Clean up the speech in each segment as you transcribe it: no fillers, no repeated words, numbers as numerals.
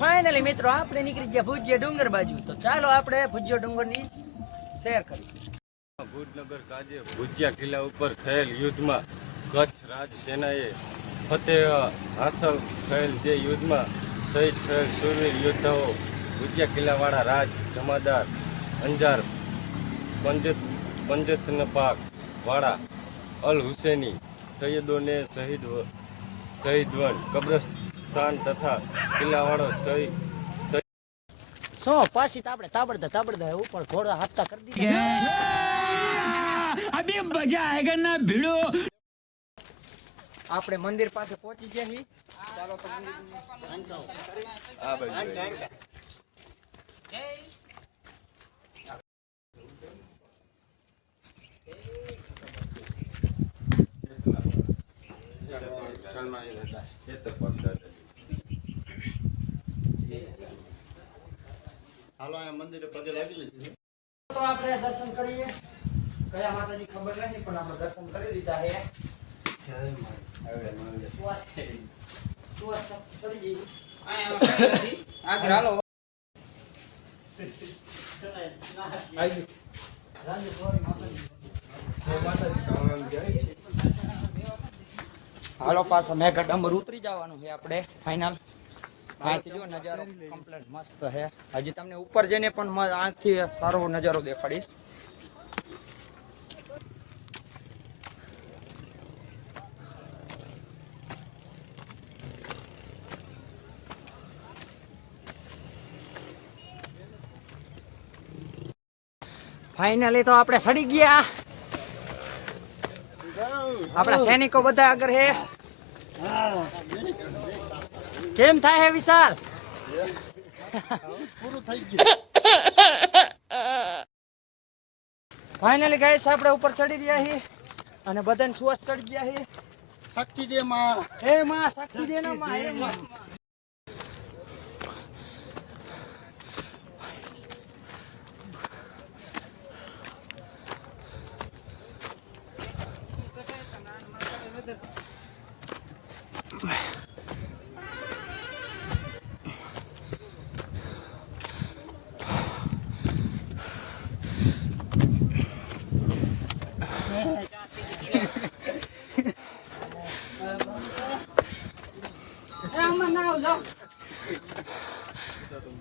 Finally મિત્રો આપણે નીકળી ગયા ભુજ્ય ડુંગર બાજુ. તો ચાલો આપણે ભુજ્ય ડુંગરની શેર કરીએ. ભુજનગર કાજે ભુજિયા કિલ્લા ઉપર થયેલ યુદ્ધમાં કચ્છ રાજ સેનાએ ફતેહ હાંસલ થયેલ જે યુદ્ધમાં શહીદ થયેલ શૂરવીર યોદ્ધાઓ ભુજિયા કિલ્લાવાળા રાજ જમાદાર અંજાર પંજતનપાક વાળા અલ હુસેની સૈયદોને શહીદવન કબ્રસ્તાન તથા કિલ્લાવાળો સો પાછી આપણે તાબડતા ઉપર ઘોડા હાથતા કરી દીધા. અભી મજા આયેગા ના ભીડો. આપણે મંદિર પાસે પહોંચી ગયા છીએ. ચાલો તો હાલો આ મંદિરે પગે લાગી લીધી. તો આપણે દર્શન કરીએ. કયા માતાજી ખબર નથી પણ આપણે દર્શન કરી લીધા છે. જય હાલો પાછા મેઘા ડંબર ઉતરી જવાનું છે આપણે ફાઇનલ. અહીંથી જો નજારો કમ્પ્લીટ મસ્ત છે. હજી તમને ઉપર જઈને પણ આથી સારો નજારો દેખાડીશ. ફાઇનલી તો આપણે સડી ગયા. આપણા સૈનિકો બધા આગળ છે. કેમ થાય હે વિશાલ? પૂરું થઈ ગયું. ફાઇનલી ગાઈસ આપણે ઉપર ચડી રહ્યા છીએ અને બધાને સુવાસ ચડી ગયા છે. શક્તિ દે માં, હે માં શક્તિ દે ના માં, હે માં.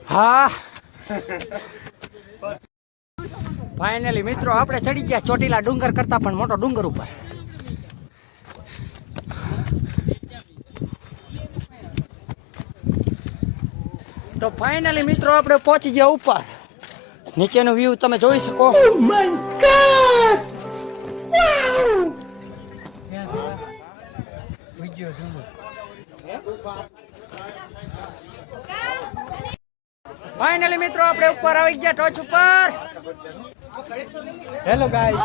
હા ફાઇનલી મિત્રો આપણે ચડી ગયા ચોટીલા ડુંગર કરતા પણ મોટો ડુંગર ઉપર. તો ફાઇનલી મિત્રો આપણે પહોંચી ગયા ઉપર. નીચેનો વ્યૂ તમે જોઈ શકો. ફાઇનલી મિત્રો આપણે ઉપર આવી ગયા ટોચ ઉપર. Hello guys.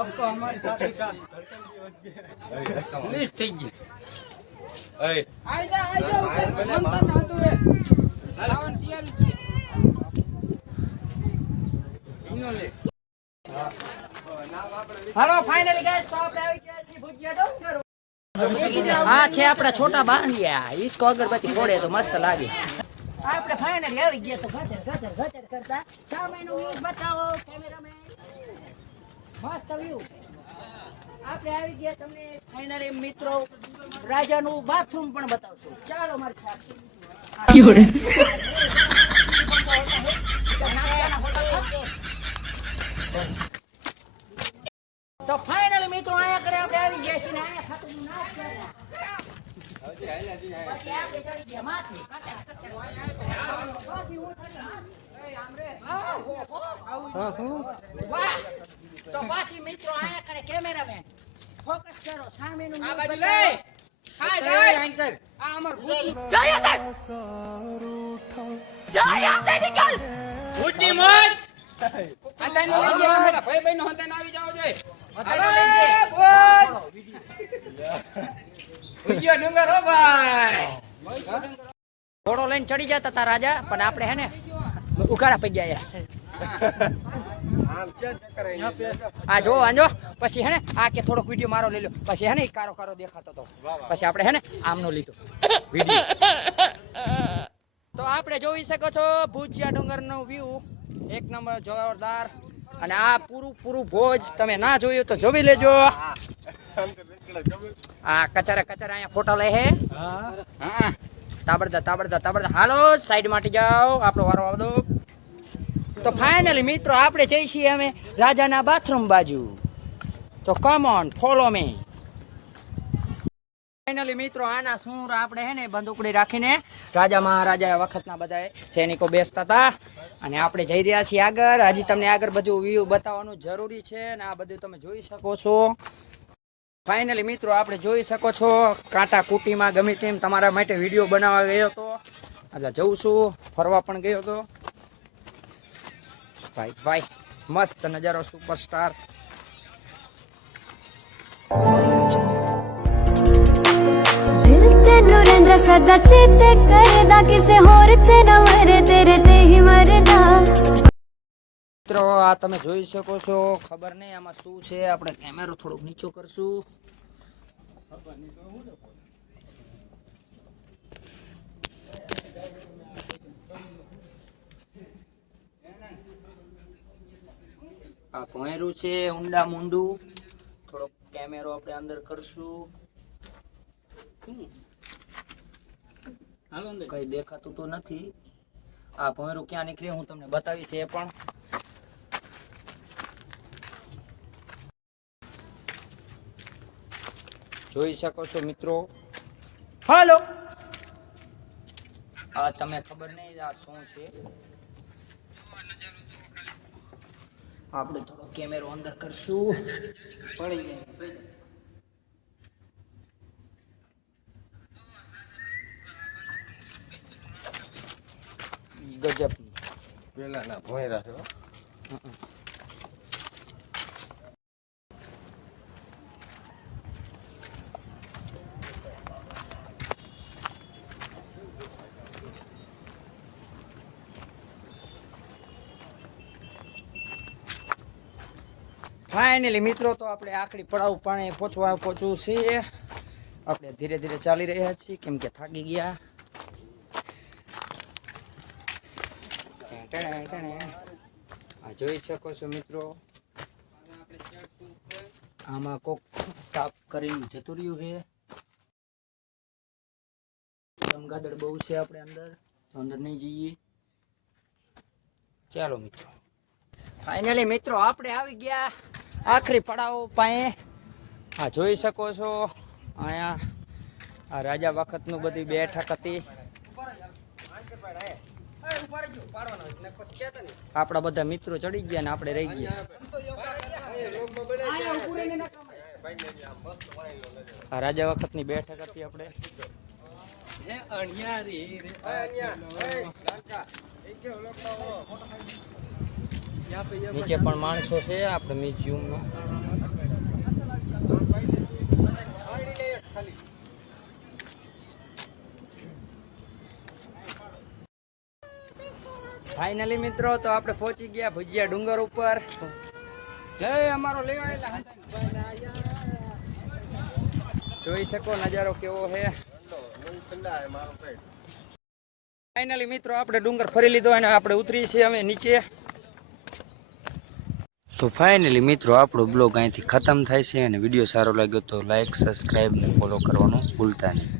अब तो हमारी साथी का लिस्ट થઈ ગઈ. એ આજા મંતન હતું એ લાવન તૈયાર છે ઇનો લે. હાલો ફાઇનલી ગાઈસ તો આપણે આવી ગયા છીએ ભુજિયા ડુંગર. આ છે આપણા છોટા બાંડિયા. ઈસકો અગરબત્તી ફોડે તો મસ્ત લાગે. આપણે ફાઇનલી આવી ગયા તો ગટર કરતા સામેનો વ્યૂ બતાવો કેમેરામેન. મસ્ત વ્યૂ. આપણે આવી ગયા તમને ફાઇનલી મિત્રો રાજાનું બાથરૂમ પણ બતાવશું. ચાલો મારી સાથે. તો ફાઇનલી મિત્રો અહીંયાकडे આપણે આવી ગયા છીએ ને અહીંયા ખાતરનું નાશ કર્યા. પછી આપણે ચડી ગયા માથે. વાહ. તો પાછી મિત્રો અહીંયાकडे કેમેરામેન ફોકસ કરો સામેનું આ બાજુ લે. હાય ગાઈસ આ અમર ભૂત જય સાહેબ જય આપણે નીકળ ભૂતની મોજ. હંતાનો લઈ ગયા મારા ભાઈ બહેનો હંતાનો આવી જાવ જોઈએ. હંતાનો અરે લઈ ગયા. ભૂત ઉયો ડુંગર હો ભાઈ. ઘોડો લઈને ચડી જતા હતા રાજા પણ આપણે હે ને ઉઘાડા પડી ગયા. આ જો આજો પછી હે ને આ કે થોડોક વિડીયો મારો લઈ લો પછી હે ને ઈ કારો કારો દેખાતો તો પછી આપણે હે ને આમનો લીધો વિડીયો તો આપણે જોઈ શકો છો ભુજિયા ડુંગરનો વ્યૂ એક નંબર જોરદાર અને આ પૂરું ભોજ તમે ના જોયું તો જોઈ લેજો આ કચરા અહીંયા ફોટો લે હે હા તાબડતા હાલો સાઈડ માટે જાઓ આપણો વારો આવદો તો ફાઇનલી મિત્રો આપણે જઈ છીએ અમે રાજાના બાથરૂમ બાજુ તો come on follow me finally મિત્રો આના સૂર આપણે હે ને બંદૂકડી રાખીને રાજા મહારાજા વખતના બધા સૈનિકો બેસતા હતા અને આપણે જઈ રહ્યા છીએ આગળ હજી તમને આગળ બધું વ્યૂ બતાવવાનું જરૂરી છે અને આ બધું તમે જોઈ શકો છો ફાઇનલી મિત્રો આપણે જોઈ શકો છો કાંટા કુટીમાં ગમે તેમ તમારા માટે વિડીયો બનાવવા ગયો હતો એટલે જઉં છું ફરવા પણ ગયો હતો ભાઈ મસ્ત નજારો સુપરસ્ટાર नरेंद्र सदा चेते करदा किसे होर ते न मरे तेरे ते ही मरदा મિત્રો આ તમે જોઈ શકો છો ખબર નહીં આમાં શું છે આપણે કેમેરો થોડોક નીચો કરશું આ ભોંયરું છે ઊંડા મૂંડું થોડોક કેમેરો આપણે અંદર કરશું કઈ દેખાતું તો નથી આ ભોંયરું ક્યાં નીકળે હું તમને બતાવીશ એ પણ જોઈ શકો છો મિત્રો હાલો આ તમે ખબર નહીં આ શું છે આપણે થોડો કેમેરો અંદર કરશું પડી જાય ગજબ પેલાના ભોંયરા છે ફાઇનલી મિત્રો તો આપણે આખરી પડાવ પાણી પહોંચવું છીએ આપણે ધીરે ધીરે ચાલી રહ્યા છીએ કેમ કે થાકી ગયા આ જોઈ શકો છો મિત્રો આમાં કોક ટાપ કરીને જતું રહ્યું છે ચમગાદડ બહુ છે આપણે અંદર નહીં જઈએ ચાલો મિત્રો ફાઇનલી મિત્રો આપણે આવી ગયા આખરી પડાવ પાસે આ જોઈ શકો છો અહીંયા આ રાજા વખતનું બધી બેઠક હતી આપણા બધા મિત્રો ચડી ગયા ને આપણે રહી ગયા આ રાજા વખતની બેઠક હતી આપણે નીચે પણ માણસો છે આપણે મ્યુઝિયમમાં ફાઇનલી મિત્રો તો આપણે પહોંચી ગયા ભુજિયા ડુંગર ઉપર જય અમારો લેવાયેલા જોઈ શકો નજારો કેવો છે ફાઇનલી મિત્રો આપણે ડુંગર ફરી લીધો અને આપણે ઉતરી છીએ અમે નીચે તો ફાઇનલી મિત્રો આપણો બ્લોગ અહીંથી ખતમ થાય છે અને વિડીયો સારો લાગ્યો તો લાઈક સબસ્ક્રાઈબ ને ફોલો કરવાનું ભૂલતા નહીં